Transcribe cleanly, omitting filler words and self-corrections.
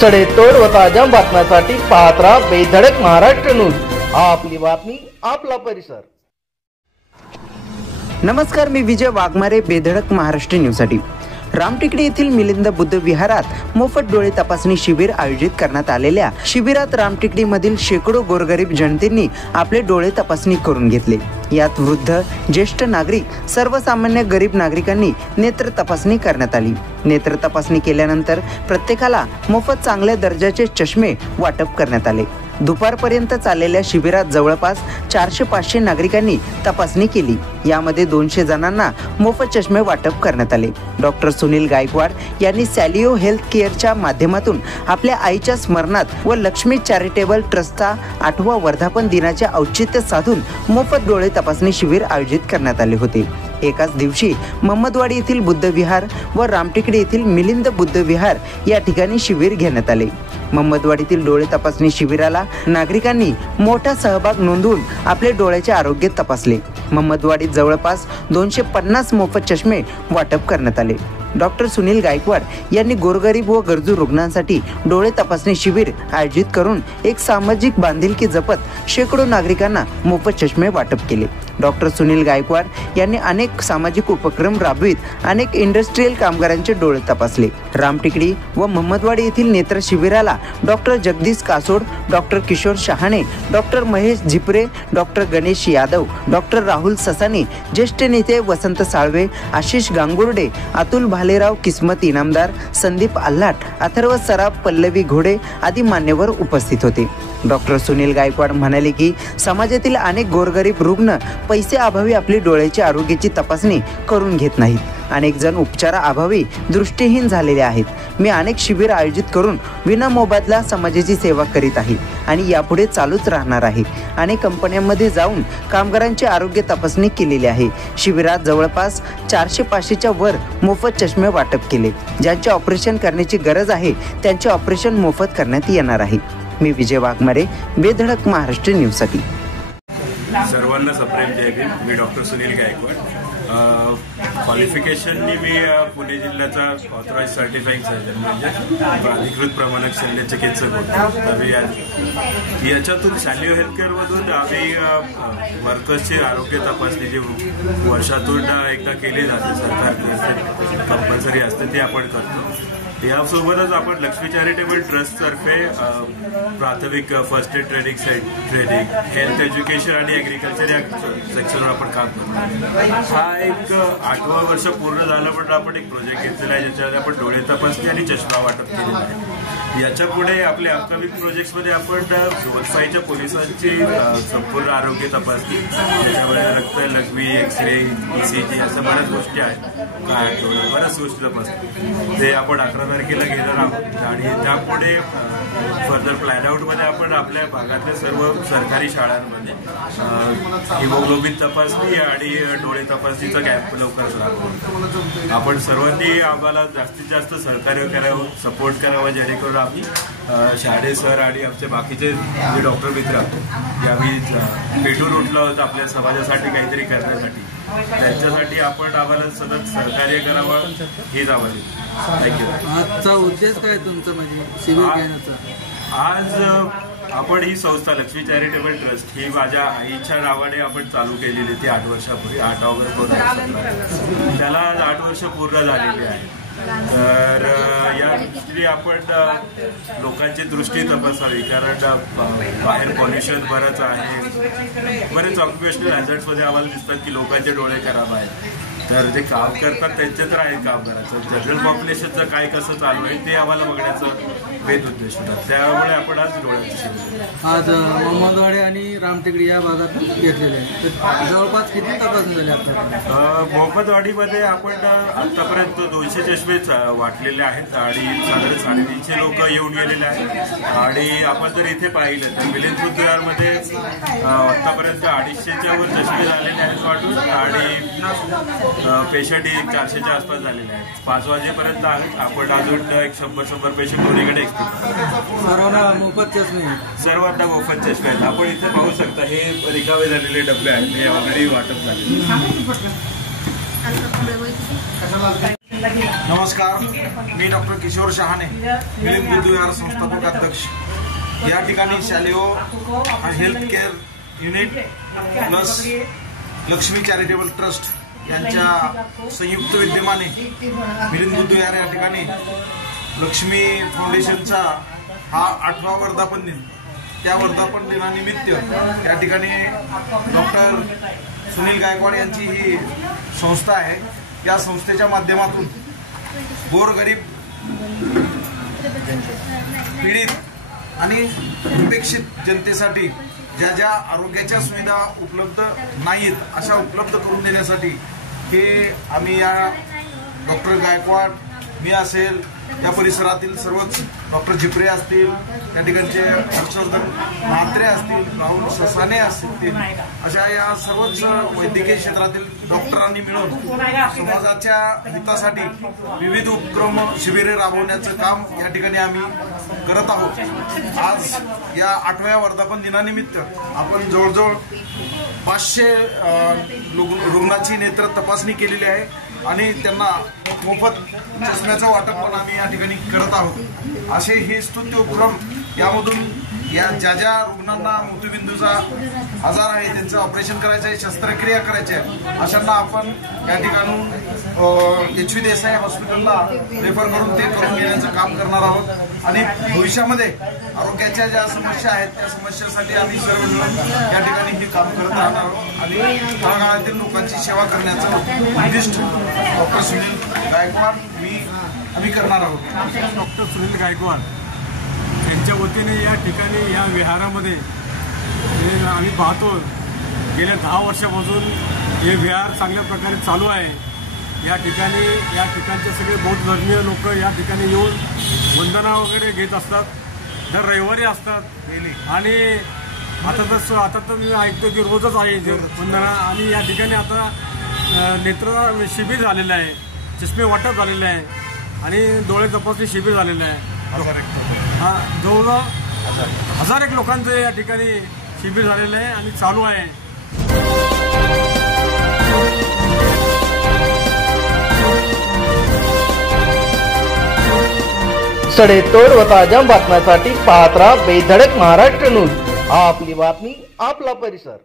सडेतोड व ताज्या बातम्यांसाठी पाहत राहा बेधडक महाराष्ट्र न्यूज। आपली बातमी आपला परिसर। नमस्कार, मी विजय वाघमारे, बेधडक महाराष्ट्र न्यूजसाठी। रामटेकडी येथील मिलिंद बुद्ध विहारात मोफत डोळे तपासणी शिबिर आयोजित करण्यात आलेल्या शिबिरात रामटेकडी मधील शेकडो गोरगरीब जनतेने आपले डोळे तपासणी करून घेतले। यात वृद्ध, ज्येष्ठ नागरिक, सर्वसामान्य गरीब नागरिकांनी नेत्र तपासणी करण्यात आली। नेत्र तपासणी केल्यानंतर प्रत्येकाला मोफत चांगल्या दर्जाचे चष्मे वाटप करण्यात आले। दुपारपर्यंत चाललेल्या शिबिरात जवळपास 400-500 नागरिकांनी तपासणी केली। यामध्ये 200 जणांना मोफत चष्मे वाटप करण्यात आले। डॉक्टर सुनील गायकवाड यांनी सॅलिओ हेल्थ केअरच्या माध्यमातून आपल्या आईच्या स्मरणात व लक्ष्मी चॅरिटेबल ट्रस्टचा 8वा वर्धापन दिनाचे औचित्य साधून मोफत डोळे तपासणी शिबिर आयोजित करण्यात आले होते। एकाच दिवशी महमदवाडी येथील बुद्ध विहार व रामटेकडी येथील मिलिंद बुद्ध विहार या ठिकाणी शिबिर घेण्यात आले। महमदवाडीतील डोळे तपासणी शिबिराला नागरिकांनी मोठा सहभाग नोंदवून आपले डोळ्याचे आरोग्य तपासले। महमदवाडीत जवळपास 250 मोफत चष्मे वाटप करण्यात आले। डॉक्टर सुनील गायकवाड यांनी गोरगरीब व गरजू रुग्णांसाठी डोळे तपासणी शिबिर आयोजित करून एक सामाजिक बांधिलकी जपत शेकडो नागरिकांना मोफत चष्मे वाटप केले। डॉक्टर सुनील गायकवाड यांनी अनेक सामाजिक उपक्रम राबवित अनेक इंडस्ट्रियल कामगारांचे डोळे तपासले। रामटेकडी व महमदवाडी येथील नेत्र शिबिराला doctor Jagdish Kasod, doctor Kishor Shahane, doctor Mahesh Zipre, doctor Ganesh Yadav, doctor Rahul Sasane, ज्येष्ठ नेते वसंत साळवे, आशिष गांगुर्डे, अतुल भालेराव किस्मत इनामदार, संदीप आल्हाट, अथर्व सराफ, पल्लवी घोडे आदी मान्यवर उपस्थित होते। डॉक्टर सुनील गायकवाड म्हणाले की समाजातील अनेक गोरगरीब रुग्ण पैसे अभावी आपली डोळ्याची आरोग्याची तपासणी करून घेत नाहीत। अनेक जण उपचाराअभावी दृष्टीहीन झालेले आहेत। मी अनेक शिबिर आयोजित करून विनामोबदला समाजाची सेवा करीत आहे आणि यापुढे चालूच राहणार आहे। अनेक कंपन्यांमध्ये जाऊन कामगारांची आरोग्य तपासणी केलेली आहे। शिबिरात जवळपास 400-500च्या वर मोफत चष्मे वाटप केले। ज्यांचे ऑपरेशन करण्याची गरज आहे त्यांचे ऑपरेशन मोफत करण्यात येणार आहे। मी विजय वाघमारे, बेधडक महाराष्ट्र न्यूजसाठी। सर्वांना सप्रेम जय भीम। मी डॉक्टर सुनील गायकवाड। क्वालिफिकेशननी मी पुणे जिल्ह्याचा ऑथराइज सर्टिफाईंग सर्जन म्हणजे अधिकृत प्रमाणक शल्य चिकित्सक होतो। तर याच्यातून सॅलिओ हेल्थ केअरमधून आम्ही वर्कर्सची आरोग्य तपासणी जी वर्षातून एकदा केली जाते, सरकार कंपल्सरी असते, ती आपण करतो। यासोबतच आपण लक्ष्मी चॅरिटेबल ट्रस्टतर्फे प्राथमिक first aid training, health education आणि ॲग्रिकल्चर या सेक्शनवर आपण काम करतो। हा एक 8वं वर्ष पूर्ण झालं, पण आपण एक प्रोजेक्ट घेतलेला आहे ज्याच्यामध्ये आपण डोळे तपासणी आणि चष्मा वाटप केलेला आहे। याच्या पुढे आपल्या अपकमिंग प्रोजेक्ट्समध्ये आपण वसईच्या पोलिसांची संपूर्ण आरोग्य तपासणी, त्याच्यामध्ये रक्त, लघवी, एक्सरे, ECG अशा बऱ्याच गोष्टी आहेत, काय बऱ्याच गोष्टी तपासतो ते आपण 11 तारखेला घेणार आहोत। आणि त्यापुढे फर्दर प्लॅन आउटमध्ये आपण आपल्या भागातल्या सर्व सरकारी शाळांमध्ये हिमोग्लोबिन तपासणी आणि डोळे तपासणीचा कॅम्प लवकरच राहतो। आपण सर्वांनी आम्हाला जास्तीत जास्त सहकार्य करावं, सपोर्ट करावं, जेणेकरून आम्ही शाळे सर आणि आमचे बाकीचे जे डॉक्टर मित्र यावेळी पेटून उठलं होतं आपल्या समाजासाठी काहीतरी करण्यासाठी, त्यांच्यासाठी आपण आम्हाला सतत सहकार्य करावं हीच आम्हाला। थँक्यू। आजचा उद्देश काय तुमचा म्हणजे शिबिर घेण्याचा? आज आपण ही संस्था लक्ष्मी चॅरिटेबल ट्रस्ट ही माझ्या आईच्या नावाने आपण चालू केलेली ती 8 वर्षापूर्वी, 8 ऑगस्ट 2017 त्याला 8 वर्ष पूर्ण झालेली आहे। तर या दृष्टीने आपण लोकांची दृष्टी तपासावी, कारण बाहेर पॉल्युशन बरंच आहे, बरेच ऑक्युपेशनल हॅझर्ड्समध्ये आम्हाला दिसतात की लोकांचे डोळे खराब आहेत। तर जे काम करतात त्यांचे तर आहे काम करायचं, जनरल पॉप्युलेशनचं काय कसं चालू आहे ते आम्हाला बघण्याचं वेध उद्देश होता, त्यामुळे आपण आज डोळ्याची आज महमदवाडी आणि रामटेकडी या भागात घेतलेले आहे। तर जवळपास किती तपासणी झाली आता? महमदवाडीमध्ये आपण आतापर्यंत 200 चष्मे वाटलेले आहेत आणि साधारण 350 लोक येऊन गेलेले आहेत। आणि आपण जर इथे पाहिलं तर मिलिंद बुद्ध विहारमध्ये आतापर्यंत 250च्या वर चष्मे झालेले आहेत वाटून, आणि पेशंट 400च्या आसपास झालेले आहेत। 5 वाजेपर्यंत आपण अजून एक 100 पेशंट दोन्हीकडे सर्वांना मोफत चष्मे, सर्वांना मोफत चष्मे आहेत। आपण इथे पाहू शकता हे रिकामे झालेले डबे आहेत, हे ऑलरेडी वाटप झाले। नमस्कार, मी डॉक्टर किशोर शहाणे, मिलिंद बुद्ध विहार संस्थापक अध्यक्ष. या ठिकाणी शालिओ health care unit plus Lakshmi charitable trust यांच्या संयुक्त विद्यमाने मिलिंद बुद्ध विहार या ठिकाणी लक्ष्मी फाउंडेशनचा हा 8वा वर्धापन दिन. त्या वर्धापन दिनानिमित्त या ठिकाणी डॉक्टर सुनील गायकवाड यांची ही संस्था आहे. या संस्थेच्या माध्यमातून गोरगरीब, पीडित आणि उपेक्षित जनतेसाठी ज्या ज्या आरोग्याच्या सुविधा उपलब्ध नाहीत अशा उपलब्ध करून देण्यासाठी हे आम्ही या डॉक्टर गायकवाड, मी असेल, या परिसरातील सर्वच डॉक्टर झिपरे असतील, त्या ठिकाणचे हर्षवर्धन म्हात्रे असतील, राहुल ससाने असतील, अशा या सर्वच वैद्यकीय क्षेत्रातील डॉक्टरांनी मिळून समाजाच्या हितासाठी विविध उपक्रम शिबिरे राबवण्याचं काम या ठिकाणी आम्ही करत आहोत. आज या 8व्या वर्धापन दिनानिमित्त आपण जवळजवळ 500 रुग्णाची नेत्र तपासणी केलेली आहे आणि त्यांना मोफत चष्म्याचं वाटप पण आम्ही या ठिकाणी करत आहोत. असे हे स्तुत्य उपक्रम यामधून या ज्या ज्या रुग्णांना मोतीबिंदूचा आजार आहे, त्यांचं ऑपरेशन करायचं आहे, शस्त्रक्रिया करायची आहे, अशांना आपण या ठिकाणून HV देसाई हॉस्पिटलला रेफर करून ते करून घेण्याचं काम करणार आहोत. आणि भविष्यामध्ये आरोग्याच्या ज्या समस्या आहेत त्या समस्येसाठी आम्ही सर्व मिळून या ठिकाणी हे काम करत राहणार आहोत आणि तळागाळातील लोकांची सेवा करण्याचं उद्दिष्ट डॉक्टर सुनील गायकवाड आम्ही करणार आहोत. डॉक्टर सुनील गायकवाड यांच्या वतीने या ठिकाणी या विहारामध्ये आम्ही पाहतो गेल्या 10 वर्षापासून हे विहार चांगल्या प्रकारे चालू आहे. या ठिकाणचे सगळे बौद्ध धर्मीय लोक या ठिकाणी येऊन वंदना वगैरे घेत असतात. दर रविवारी असतात आणि आता तर मी ऐकतो की रोजच आहे इथे वंदना. आणि या ठिकाणी आता नेत्र शिबिर झालेलं आहे, चष्मे वाटप झालेलं आहे आणि डोळे तपासणी शिबिर झालेलं आहे. जवळजवळ 1001 लोकांचं या ठिकाणी शिबिर झालेलं आहे आणि चालू आहे. सडेतोड व ताज्या बातम्यांसाठी पाहत राहा बेधडक महाराष्ट्र न्यूज. आपली बातमी, आपला परिसर.